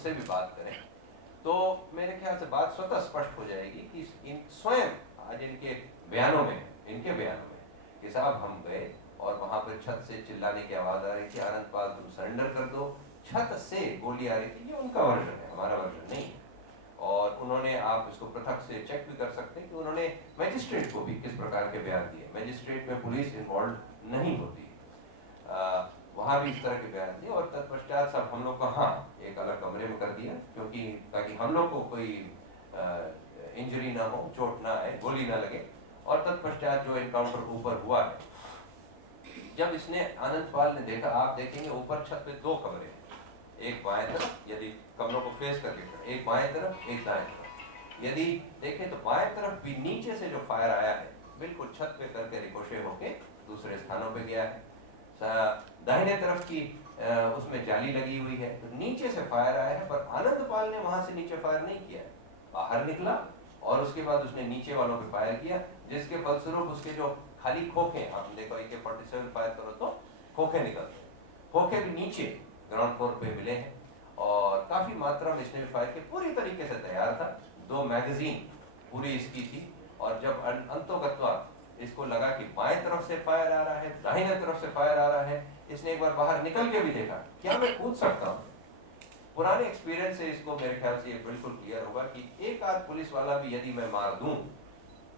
उनसे भी बात करें तो मेरे ख्याल से बात स्वतः स्पष्ट हो जाएगी कि इन स्वयं आज इनके बयानों में कि साहब हम गए और वहां पर छत से चिल्लाने की आवाज आ रही थी, आनंदपाल तुम सरेंडर कर दो, छत से गोली आ रही थी। ये उनका वर्जन है, हमारा वर्जन नहीं है। और उन्होंने, आप इसको पृथक से चेक भी कर सकते हैं कि उन्होंने मजिस्ट्रेट को भी किस प्रकार के बयान दिए। मजिस्ट्रेट में पुलिस इन्वॉल्व नहीं होती, वहाँ भी इस तरह के बयान दिए। और तत्पश्चात सब हम लोग को हाँ एक अलग कमरे में कर दिया, क्योंकि ताकि हम लोग को कोई इंजरी ना हो, चोट ना आए, गोली ना लगे। और तत्पश्चात जो इनकाउंटर ऊपर हुआ है, जब इसने आनंदपाल ने देखा, आप देखेंगे ऊपर छत पे दो कमरे हैं, एक बाएं तरफ, यदि कमरों को फेस करके, एक बाएं तरफ एक दाएं तरफ। यदि देखें तो बाएं तरफ भी नीचे से जो फायर आया है बिल्कुल छत पे करके रिकोशे होके दूसरे स्थानों पे गया है। दाहिने तरफ की उसमें जाली लगी हुई है, तो नीचे से फायर आया है, पर आनंदपाल ने वहां से नीचे फायर नहीं किया है, बाहर निकला और उसके बाद उसने नीचे वालों पे फायर किया, जिसके फलस्वरूप उसके जो खाली खोखे, आपने देखो AK-47 फायर करो तो खोखे निकलते हैं, खोखे भी नीचे ग्राउंड फ्लोर पे मिले हैं। और काफी मात्रा में इसने भी फायर किया, पूरी तरीके से तैयार था, 2 मैगजीन पूरी इसकी थी। और जब अंतोगत्वा इसको लगा कि बाएं तरफ से फायर आ रहा है, दाहिने तरफ से फायर आ रहा है, इसने एक बार बाहर निकल के भी देखा, क्या मैं कूद सकता हूँ। पुराने एक्सपीरियंस से इसको मेरे ख्याल से ये बिल्कुल क्लियर होगा कि एक आध पुलिस वाला भी यदि मैं मार दूं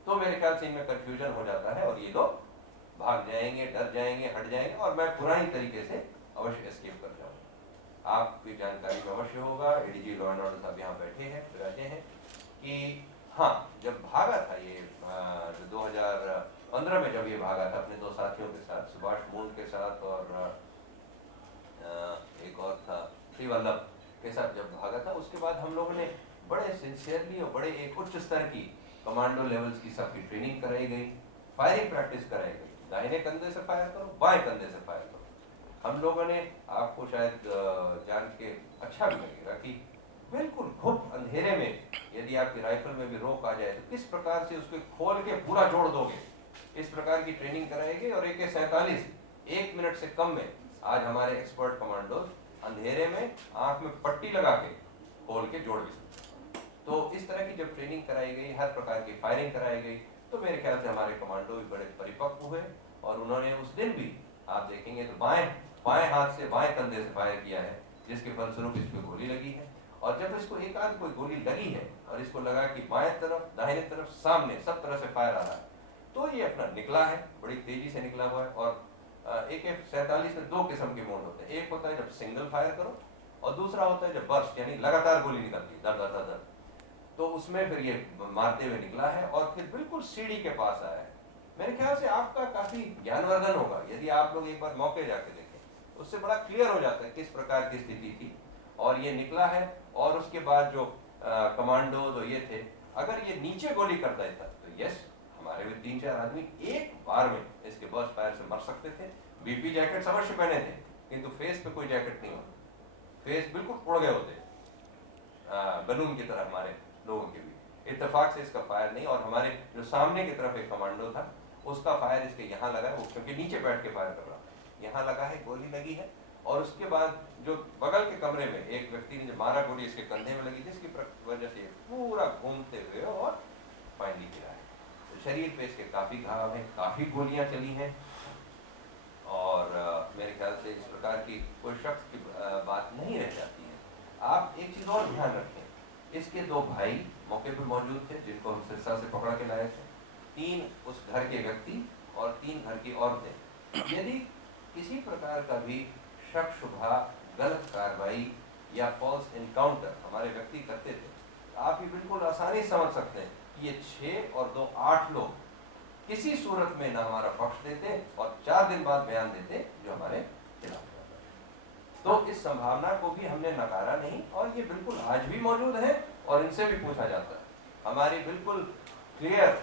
तो मेरे ख्याल से इनमें कंफ्यूजन हो जाता है और ये लोग भाग जाएंगे, डर जाएंगे, हट जाएंगे और मैं पुरानी तरीके से अवश्य एस्केप कर जाऊंगा। आपकी जानकारी में अवश्य होगा, ADG लॉ एंड ऑर्डर साहब यहाँ बैठे हैं, विराजे हैं, कि हाँ जब भागा था ये 2015 में जब ये भागा था अपने 2 साथियों के साथ, सुभाष मूंड के साथ और एक और था श्री वल्लभ के साथ जब भागा था, उसके बाद हम लोगों ने बड़े सिंसियरली और बड़े एक उच्च स्तर की कमांडो लेवल्स की सबकी ट्रेनिंग कराई गई, फायरिंग प्रैक्टिस कराई गई, दाहिने कंधे से फायर करो, बाएं कंधे से फायर करो। हम लोगों ने, आपको शायद जान के अच्छा भी लगेगा कि बिल्कुल घुप अंधेरे में यदि आपकी राइफल में भी रोक आ जाए तो किस प्रकार से उसको खोल के पूरा जोड़ दोगे, इस प्रकार की ट्रेनिंग कराएगी। और AK-47 1 मिनट से कम में आज हमारे एक्सपर्ट कमांडोज अंधेरे में आंख में पट्टी लगा के खोल के जोड़ भी सकते। तो इस तरह की जब ट्रेनिंग कराई गई, हर प्रकार की फायरिंग कराई गई, तो मेरे ख्याल से हमारे कमांडो भी बड़े परिपक्व हुए। और उन्होंने उस दिन भी आप देखेंगे तो बाएं हाथ से बाएं कंधे से फायर किया है, जिसके फलस्वरूप इस पर गोली लगी है। और जब इसको एक आध कोई गोली लगी है और इसको लगा कि बाएं तरफ, दाहिने तरफ, सामने सब तरह से फायर आ रहा है, तो ये अपना निकला है, बड़ी तेजी से निकला हुआ है। और AK-47 में 2 किस्म के मोड होते हैं, एक होता है जब सिंगल फायर करो और दूसरा होता है जब बर्स्ट, यानी लगातार गोली निकलती है, दर दर दर दर। तो उसमें फिर ये मारते हुए निकला है और फिर बिल्कुल सीढ़ी के पास आया है। मेरे ख्याल से आपका काफी ज्ञानवर्धन होगा यदि आप लोग एक बार मौके जाके देखें, उससे बड़ा क्लियर हो जाता है किस प्रकार की स्थिति थी। और ये निकला है और उसके बाद जो कमांडो जो ये थे, अगर ये नीचे गोली करता था तो यस, हमारे भी 3-4 आदमी एक बार में इसके बर्स्ट फायर से मर सकते थे। BP जैकेट अवश्य पहने थे, किंतु फेस पे कोई जैकेट नहीं होता, फेस बिल्कुल उड़ गए होते बलून की तरह हमारे लोगों के भी। इत्तेफाक से इसका फायर नहीं, और हमारे जो सामने की तरफ एक कमांडो था उसका फायर इसके यहाँ लगा है, वो क्योंकि नीचे बैठ के फायर कर रहा था, यहाँ लगा है, गोली लगी है। और उसके बाद जो बगल के कमरे में एक व्यक्ति ने जो मारा, गोली इसके कंधे में लगी, जिसकी वजह से पूरा घूमते हुए और फाइनली गिरा है। तो शरीर पे इसके काफी घाव हैं, काफी गोलियां चली हैं। और मेरे ख्याल से इस प्रकार की कोई शख्स की बात नहीं रह जाती है। आप एक चीज और ध्यान रखें, इसके 2 भाई मौके पर मौजूद थे जिनको हम सिरसा से पकड़ के लाए थे, 3 उस घर के व्यक्ति और 3 घर की औरतें। यदि किसी प्रकार का भी शक शुबा, गलत कार्रवाई या फॉल्स इनकाउंटर हमारे व्यक्ति करते थे, आप ही बिल्कुल आसानी समझ सकते हैं कि ये 6 और 2 8 लोग किसी सूरत में ना हमारा पक्ष देते और 4 दिन बाद बयान देते जो हमारे खिलाफ जाता है। तो इस संभावना को भी हमने नकारा नहीं, और ये बिल्कुल आज भी मौजूद है और इनसे भी पूछा जाता है। हमारी बिल्कुल क्लियर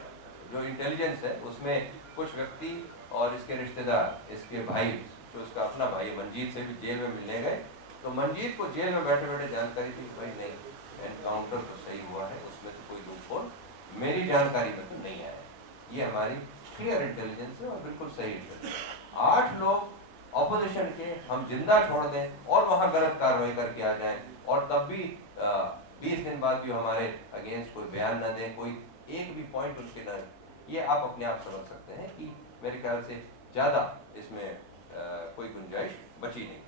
जो इंटेलिजेंस है उसमें कुछ व्यक्ति और इसके रिश्तेदार, इसके भाई, जो उसका अपना भाई मंजीत से भी जेल में मिलने गए, तो मंजीत को जेल में बैठे बैठे जानकारी थी भाई नहीं, एनकाउंटर तो सही हुआ है, उसमें तो कोई लूपहोल मेरी जानकारी में तो नहीं आया। ये हमारी क्लियर इंटेलिजेंस है और बिल्कुल सही इंटेलिजेंस। 8 लोग ऑपोजिशन के हम जिंदा छोड़ दें और वहाँ गलत कार्रवाई करके आ जाएं, और तब भी 20 दिन बाद भी हमारे अगेंस्ट कोई बयान न दें, कोई एक भी पॉइंट उसके न, ये आप अपने आप समझ सकते हैं कि मेरे ख्याल से ज़्यादा इसमें कोई गुंजाइश बची नहीं।